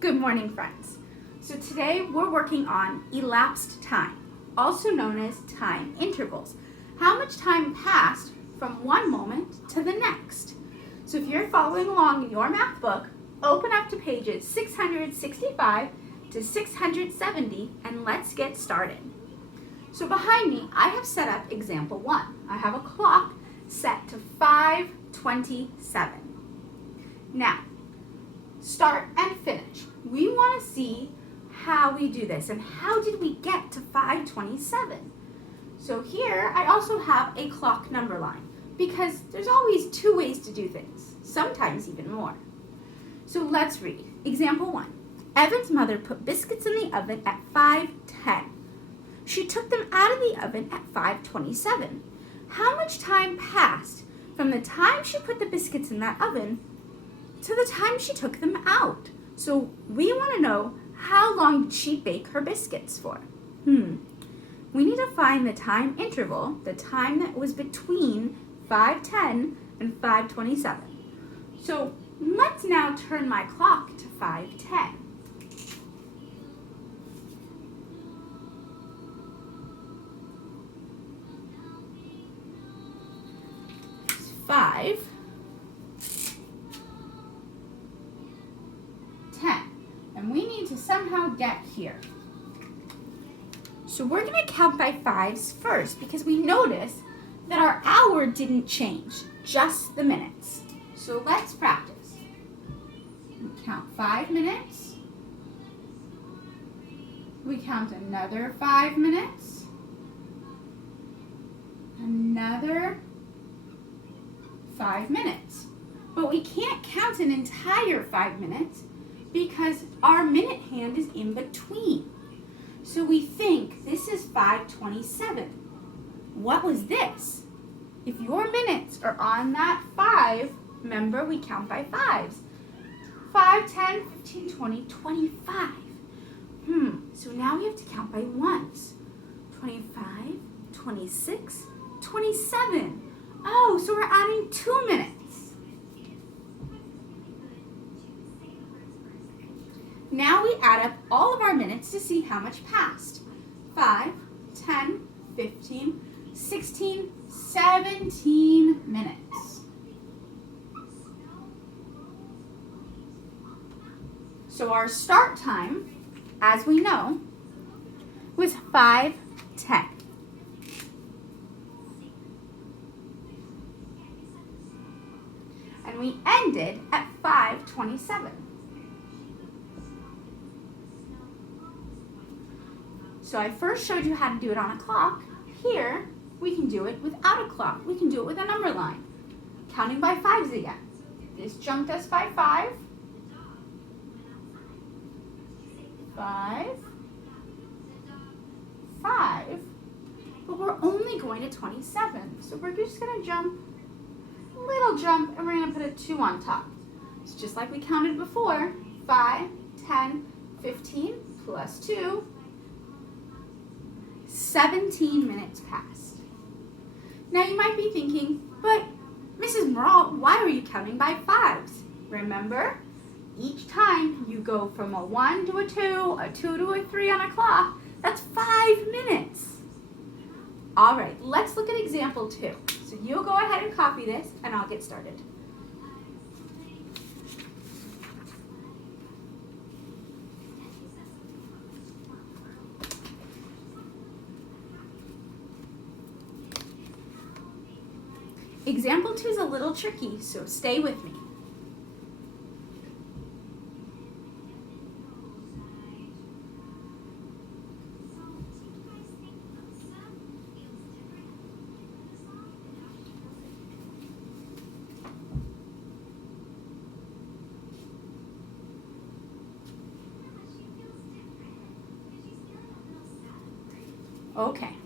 Good morning, friends. So today we're working on elapsed time, also known as time intervals. How much time passed from one moment to the next? So if you're following along in your math book, open up to pages 665 to 670 and let's get started. So behind me, I have set up example 1. I have a clock set to 5:27. Now, start and finish. We want to see how we do this and how did we get to 5:27. So here I also have a clock number line because there's always 2 ways to do things, sometimes even more. So let's read. Example 1. Evan's mother put biscuits in the oven at 5:10. She took them out of the oven at 5:27. How much time passed from the time she put the biscuits in that oven to the time she took them out? So we want to know, how long did she bake her biscuits for? We need to find the time interval, the time that was between 5:10 and 5:27. So let's now turn my clock to 5:10. 5:10. And we need to somehow get here. So we're going to count by 5s first because we notice that our hour didn't change, just the minutes. So let's practice. We count 5 minutes. We count another 5 minutes. Another 5 minutes. But we can't count an entire 5 minutes because our minute hand is in between. So we think this is 5:27. What was this? If your minutes are on that 5, remember we count by 5s. 5, 10, 15, 20, 25. So now we have to count by 1s. 25, 26, 27. Oh, so we're adding 2 minutes. Now we add up all of our minutes to see how much passed. 5, 10, 15, 16, 17 minutes. So our start time, as we know, was 5:10. And we ended at 5:27. So I first showed you how to do it on a clock. Here, we can do it without a clock. We can do it with a number line. Counting by 5s again. This jumped us by 5. 5. 5. But we're only going to 27. So we're just going to jump, little jump, and we're going to put a 2 on top. It's just like we counted before. 5, 10, 15, plus 2. 17 minutes passed. Now you might be thinking, but Mrs. Morrell, why are you counting by 5s? Remember, each time you go from a 1 to a 2, a 2 to a 3 on a clock, that's 5 minutes. All right, let's look at example 2. So you'll go ahead and copy this and I'll get started. Example 2 is a little tricky, so stay with me. Okay,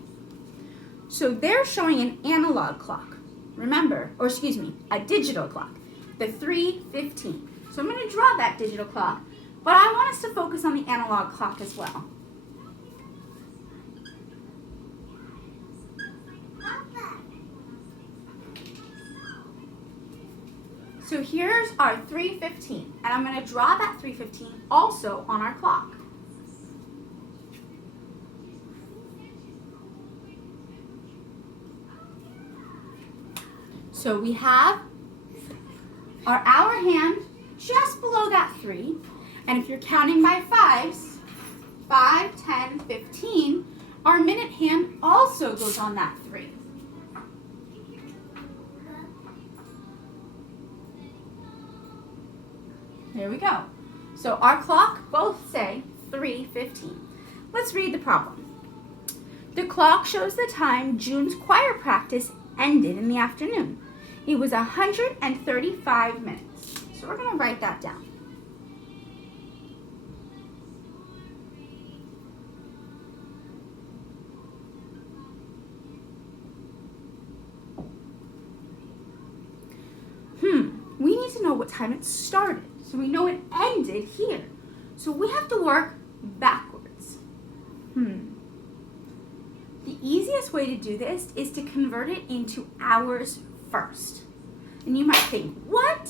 so they're showing an analog clock. Remember, or excuse me, a digital clock, the 3:15. So I'm going to draw that digital clock, but I want us to focus on the analog clock as well. So here's our 3:15, and I'm going to draw that 3:15 also on our clock. So we have our hour hand just below that 3, and if you're counting by 5s, 5, 10, 15, our minute hand also goes on that 3. There we go. So our clock both say 3:15. Let's read the problem. The clock shows the time June's choir practice ended in the afternoon. It was 135 minutes. So we're going to write that down. We need to know what time it started. So we know it ended here. So we have to work backwards. The easiest way to do this is to convert it into hours first. And you might think, what?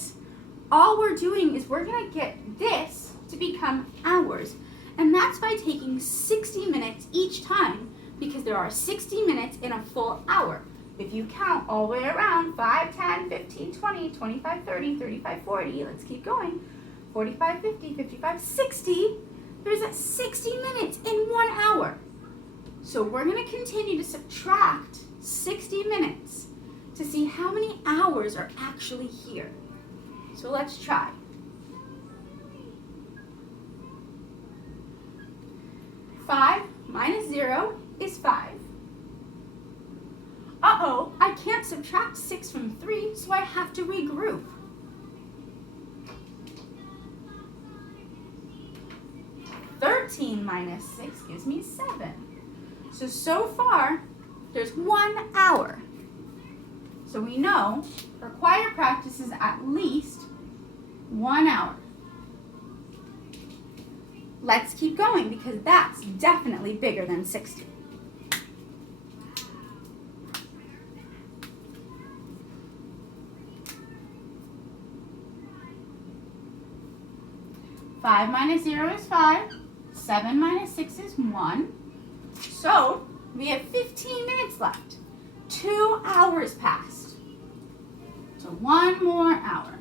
All we're doing is we're going to get this to become hours. And that's by taking 60 minutes each time, because there are 60 minutes in a full hour. If you count all the way around, 5, 10, 15, 20, 25, 30, 35, 40, let's keep going, 45, 50, 55, 60, there's 60 minutes in 1 hour. So we're going to continue to subtract 60 minutes to see how many hours are actually here. So let's try. 5 minus 0 is 5. Uh-oh, I can't subtract 6 from 3, so I have to regroup. minus 6 gives me 7. So far, there's 1 hour. So we know her choir practice is at least 1 hour. Let's keep going because that's definitely bigger than 60. Five minus 0 is 5. 7 minus 6 is 1. So we have 15 minutes left. 2 hours passed. So 1 more hour.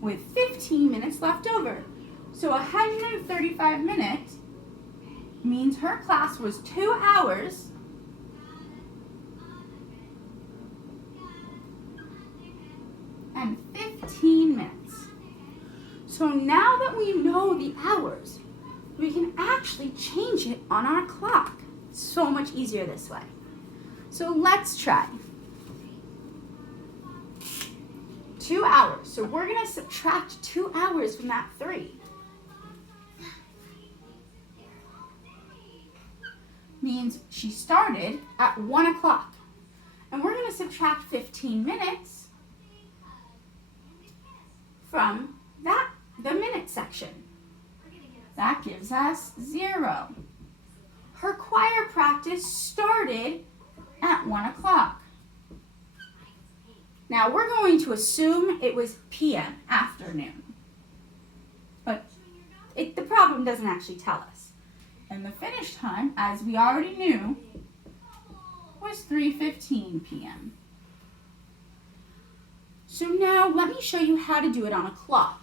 With 15 minutes left over. So 135 minutes means her class was 2 hours and 15 minutes. So now that we know the hours, we can actually change it on our clock. So much easier this way. So let's try. 2 hours. So we're going to subtract 2 hours from that 3. Means she started at 1 o'clock. And we're going to subtract 15 minutes from the minute section. That gives us 0. Her choir practice started at 1 o'clock. Now we're going to assume it was p.m., afternoon. But the problem doesn't actually tell us. And the finish time, as we already knew, was 3:15 p.m. So now let me show you how to do it on a clock.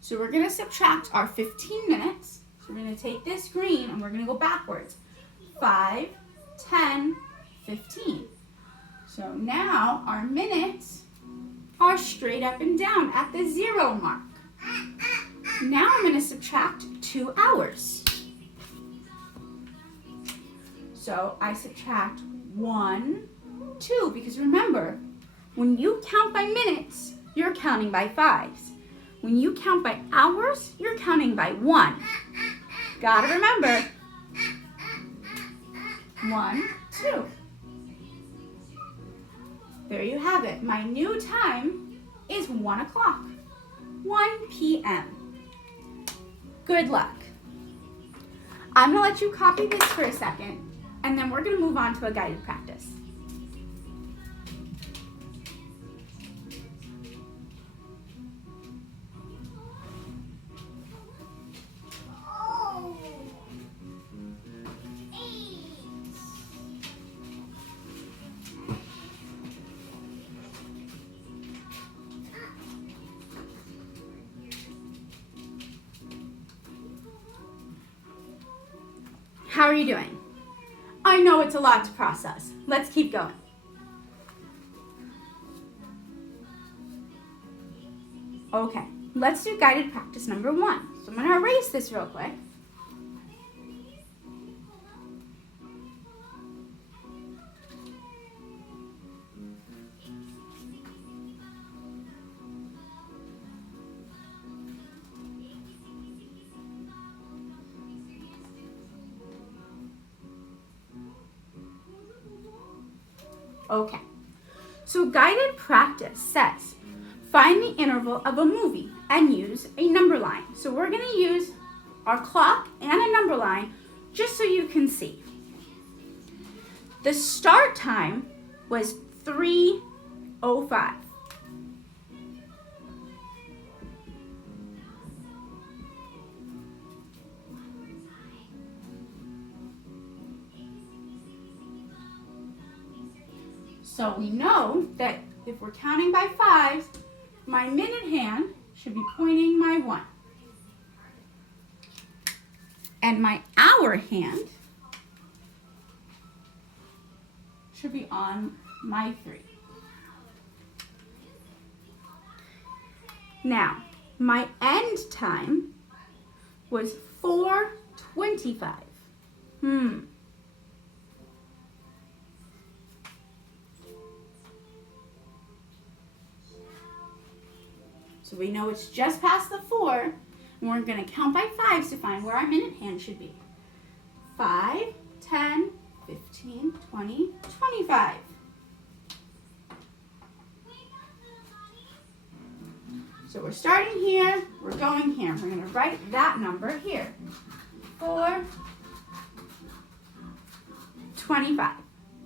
So we're going to subtract our 15 minutes. So we're going to take this green and we're going to go backwards. 5, 10, 15. So now our minutes are straight up and down at the 0 mark. Now I'm going to subtract 2 hours. So I subtract 1, 2, because remember, when you count by minutes, you're counting by 5s. When you count by hours, you're counting by 1. Gotta remember. 1, 2. There you have it. My new time is 1 o'clock. 1 p.m. Good luck. I'm going to let you copy this for a second, and then we're going to move on to a guided practice. How are you doing? I know it's a lot to process. Let's keep going. Okay, let's do guided practice number 1. So I'm going to erase this real quick. Okay, so guided practice says, find the interval of a movie and use a number line. So we're going to use our clock and a number line just so you can see. The start time was 3:05. So we know that if we're counting by 5s, my minute hand should be pointing my 1. And my hour hand should be on my 3. Now, my end time was 4:25. So we know it's just past the 4, and we're going to count by 5s to find where our minute hand should be. 5, 10, 15, 20, 25. So we're starting here, we're going here. We're going to write that number here. 4:25.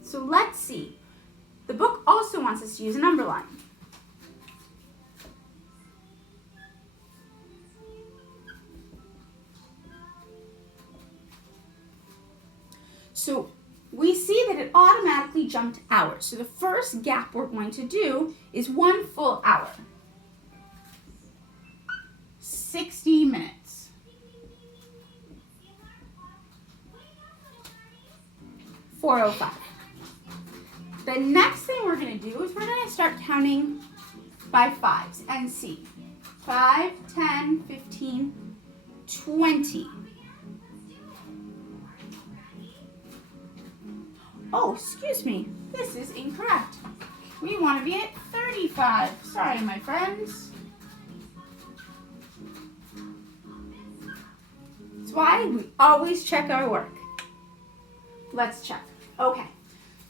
So let's see. The book also wants us to use a number line. So we see that it automatically jumped hours. So the first gap we're going to do is 1 full hour. 60 minutes. $4:05. The next thing we're going to do is we're going to start counting by 5s and see. 5, 10, 15, 20. Oh, excuse me, this is incorrect. We want to be at 35. Sorry, my friends. That's why we always check our work. Let's check. Okay,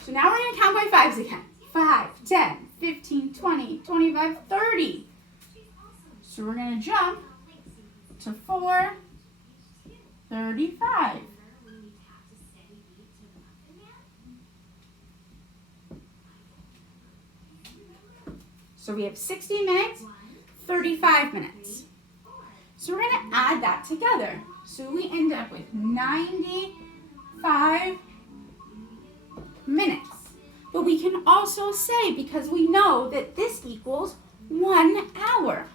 so now we're going to count by 5s again. 5, 10, 15, 20, 25, 30. So we're going to jump to 4:35. So we have 60 minutes, 35 minutes. So we're going to add that together. So we end up with 95 minutes. But we can also say, because we know that this equals 1 hour.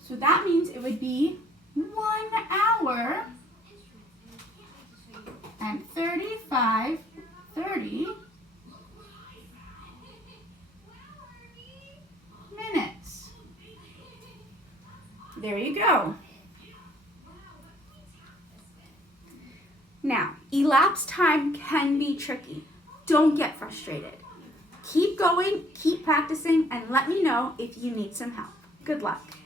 So that means it would be 1 hour and 30 minutes. There you go. Now, elapsed time can be tricky. Don't get frustrated. Keep going, keep practicing, and let me know if you need some help. Good luck.